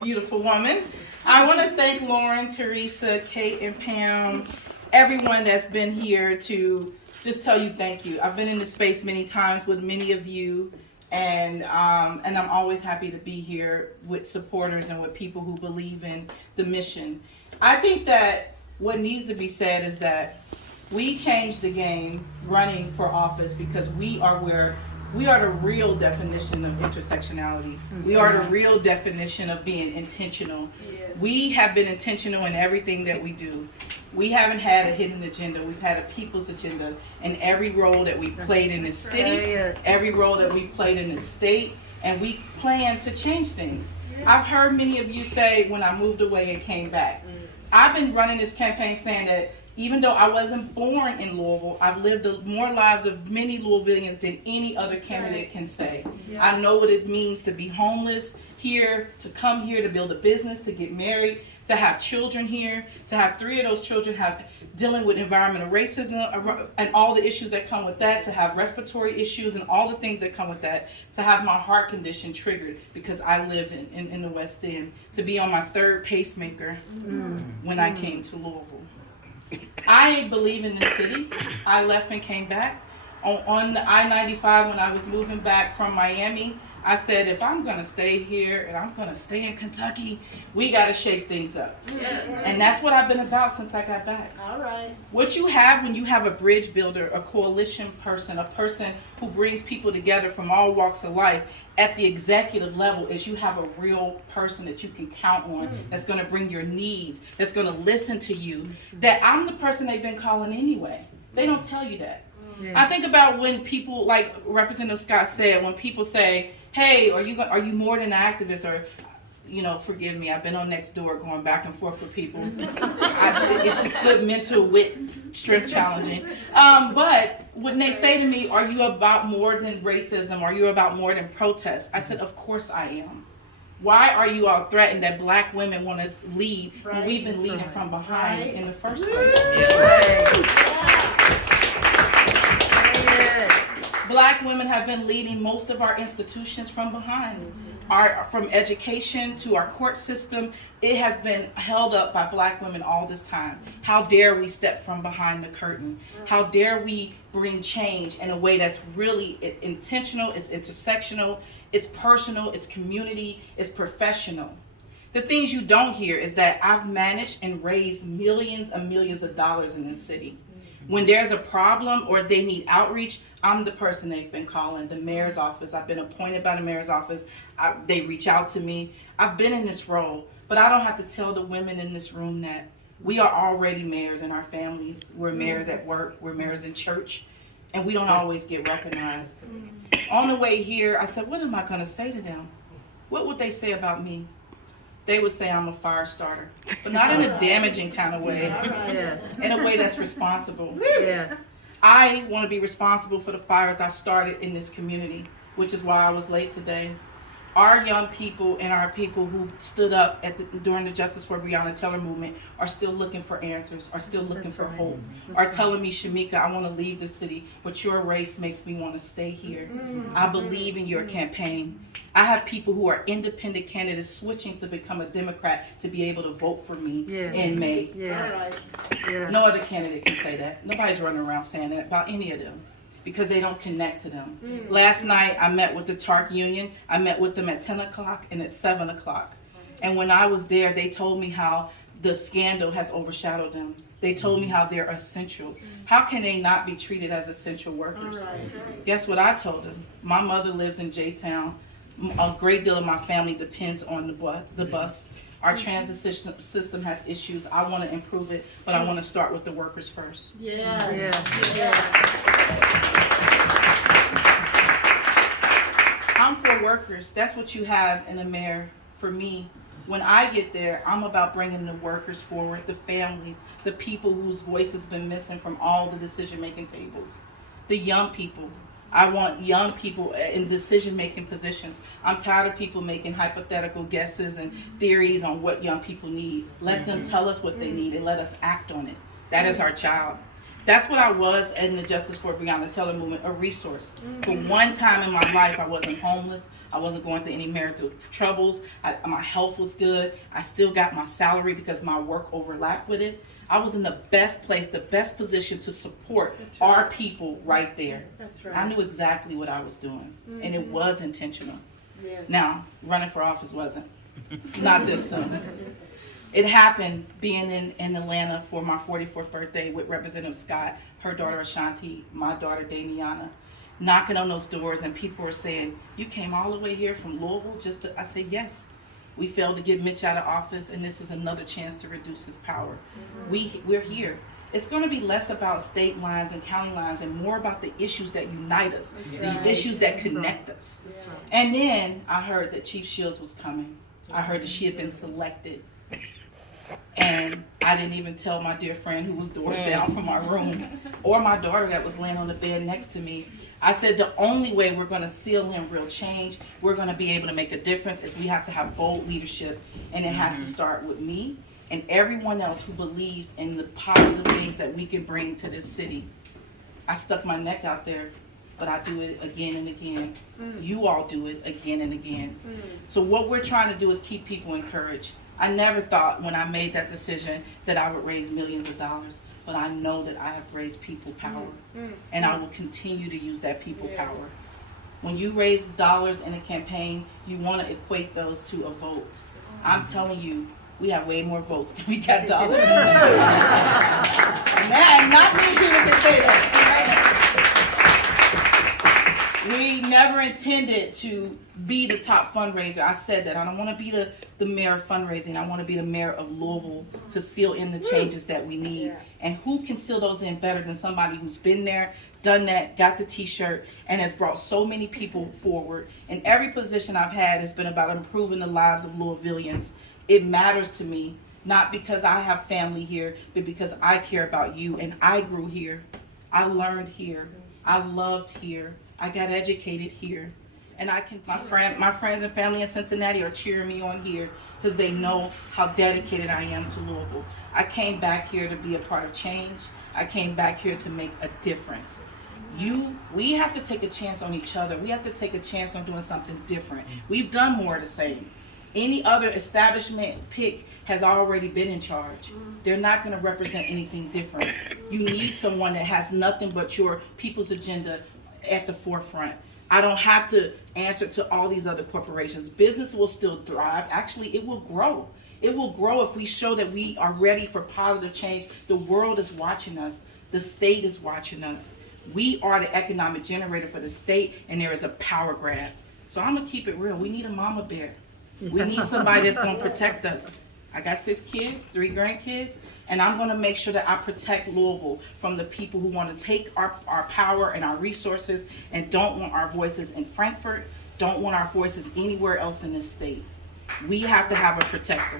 Beautiful woman. I want to thank Lauren, Teresa, Kate, and Pam, everyone that's been here to just tell you thank you. I've been in this space many times with many of you, and I'm always happy to be here with supporters and with people who believe in the mission. I think that what needs to be said is that we changed the game running for office because we are the real definition of intersectionality. We are the real definition of being intentional. Yes. We have been intentional in everything that we do. We haven't had a hidden agenda. We've had a people's agenda. And every role that we played in this city, every role that we played in this state, and we plan to change things. I've heard many of you say, when I moved away and came back. I've been running this campaign saying that even though I wasn't born in Louisville, I've lived more lives of many Louisvillians than any other candidate can say. Yeah. I know what it means to be homeless here, to come here, to build a business, to get married, to have children here, to have 3 of those children dealing with environmental racism and all the issues that come with that, to have respiratory issues and all the things that come with that, to have my heart condition triggered because I live in the West End, to be on my 3rd pacemaker when I came to Louisville. I believe in this city. I left and came back. On the I-95 when I was moving back from Miami, I said, if I'm going to stay here and I'm going to stay in Kentucky, we got to shake things up. Yeah. And that's what I've been about since I got back. All right. What you have when you have a bridge builder, a coalition person, a person who brings people together from all walks of life at the executive level is you have a real person that you can count on that's going to bring your needs, that's going to listen to you, that I'm the person they've been calling anyway. They don't tell you that. Yeah. I think about when people, like Representative Scott said, when people say, hey, are you more than an activist? Or, forgive me, I've been on Nextdoor going back and forth with people. It's just good mental wit, strength challenging. But when they say to me, are you about more than racism? Are you about more than protest? I said, of course I am. Why are you all threatened that black women want to lead when we've been leading from behind in the first place? Black women have been leading most of our institutions from behind. From education to our court system, it has been held up by black women all this time. How dare we step from behind the curtain? How dare we bring change in a way that's really intentional, it's intersectional, it's personal, it's community, it's professional. The things you don't hear is that I've managed and raised millions and millions of dollars in this city. When there's a problem or they need outreach, I'm the person they've been calling, the mayor's office. I've been appointed by the mayor's office. They reach out to me. I've been in this role, but I don't have to tell the women in this room that we are already mayors in our families. We're mayors at work. We're mayors in church, and we don't always get recognized. On the way here, I said, what am I going to say to them? What would they say about me? They would say I'm a fire starter, but not in a damaging kind of way, in a way that's responsible. Yes. I want to be responsible for the fires I started in this community, which is why I was late today. Our young people and our people who stood up during the Justice for Breonna Taylor movement are still looking for answers, are still looking for hope, are telling me, Shameka, I want to leave the city, but your race makes me want to stay here. I believe in your campaign. I have people who are independent candidates switching to become a Democrat to be able to vote for me in May. No other candidate can say that. Nobody's running around saying that about any of them, because they don't connect to them. Last night I met with the TARC union. I met with them at 10 o'clock and at 7 o'clock. And when I was there, they told me how the scandal has overshadowed them. They told me how they're essential. How can they not be treated as essential workers? Guess what I told them? My mother lives in J-Town. A great deal of my family depends on the bus. Our transit system has issues. I want to improve it, but I want to start with the workers first. I'm for workers. That's what you have in a mayor. For me, when I get there, I'm about bringing the workers forward, the families, the people whose voice has been missing from all the decision-making tables, the young people. I want young people in decision-making positions. I'm tired of people making hypothetical guesses and theories on what young people need. Let them tell us what they need and let us act on it. That is our job. That's what I was in the Justice for Breonna Taylor movement, a resource. For one time in my life, I wasn't homeless. I wasn't going through any marital troubles. My health was good. I still got my salary because my work overlapped with it. I was in the best place, the best position to support our people right there. That's right. I knew exactly what I was doing, and it was intentional. Yes. Now, running for office wasn't. Not this soon. It happened being in Atlanta for my 44th birthday with Representative Scott, her daughter Ashanti, my daughter Damiana, knocking on those doors, and people were saying, "You came all the way here from Louisville just to," I said, "Yes. We failed to get Mitch out of office, and this is another chance to reduce his power. We're here." It's going to be less about state lines and county lines and more about the issues that unite us, the issues that connect us. And then I heard that Chief Shields was coming. I heard that she had been selected. And I didn't even tell my dear friend who was doors down from my room, or my daughter that was laying on the bed next to me. I said the only way we're going to seal in real change, we're going to be able to make a difference, is we have to have bold leadership, and it has to start with me and everyone else who believes in the positive things that we can bring to this city. I stuck my neck out there, but I do it again and again. You all do it again and again. So what we're trying to do is keep people encouraged. I never thought when I made that decision that I would raise millions of dollars, but I know that I have raised people power, and I will continue to use that people power. When you raise dollars in a campaign, you want to equate those to a vote. I'm telling you, we have way more votes than we got dollars. And not many people can say that. We never intended to be the top fundraiser. I said that. I don't want to be the mayor of fundraising. I want to be the mayor of Louisville to seal in the changes that we need. And who can seal those in better than somebody who's been there, done that, got the t-shirt, and has brought so many people forward. And every position I've had has been about improving the lives of Louisvillians. It matters to me, not because I have family here, but because I care about you. And I grew here. I learned here. I loved here. I got educated here. And I can, my friends and family in Cincinnati are cheering me on here because they know how dedicated I am to Louisville. I came back here to be a part of change. I came back here to make a difference. We have to take a chance on each other. We have to take a chance on doing something different. We've done more of the same. Any other establishment pick has already been in charge. They're not going to represent anything different. You need someone that has nothing but your people's agenda at the forefront. I don't have to answer to all these other corporations. Business will still thrive. Actually, it will grow. It will grow if we show that we are ready for positive change. The world is watching us. The state is watching us. We are the economic generator for the state, and there is a power grab. So I'm going to keep it real. We need a mama bear. We need somebody that's going to protect us. I got 6 kids, 3 grandkids, and I'm going to make sure that I protect Louisville from the people who want to take our power and our resources and don't want our voices in Frankfurt, don't want our voices anywhere else in this state. We have to have a protector.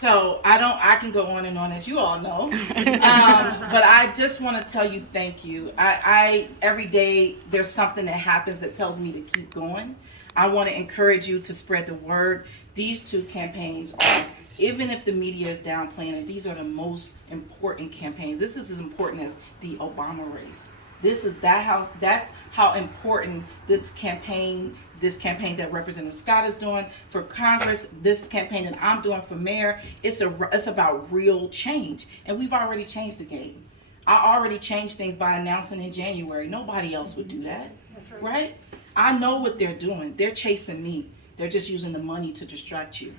So I can go on and on, as you all know, but I just want to tell you thank you. Every day there's something that happens that tells me to keep going. I want to encourage you to spread the word. These 2 campaigns are, even if the media is downplaying it, these are the most important campaigns. This is as important as the Obama race. That's how important this campaign that Representative Scott is doing for Congress, this campaign that I'm doing for mayor, it's about real change. And we've already changed the game. I already changed things by announcing in January. Nobody else would do that, right? I know what they're doing. They're chasing me. They're just using the money to distract you.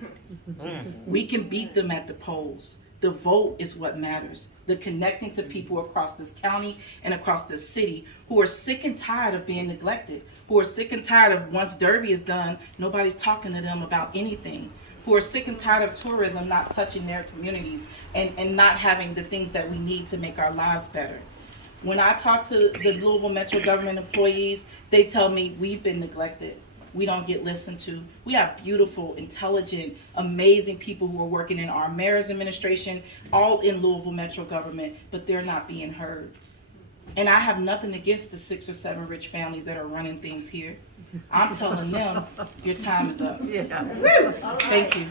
We can beat them at the polls. The vote is what matters. The connecting to people across this county and across this city who are sick and tired of being neglected, who are sick and tired of once Derby is done, nobody's talking to them about anything, who are sick and tired of tourism not touching their communities and not having the things that we need to make our lives better. When I talk to the Louisville Metro government employees, they tell me we've been neglected. We don't get listened to. We have beautiful, intelligent, amazing people who are working in our mayor's administration, all in Louisville Metro government, but they're not being heard. And I have nothing against the 6 or 7 rich families that are running things here. I'm telling them, your time is up. Thank you.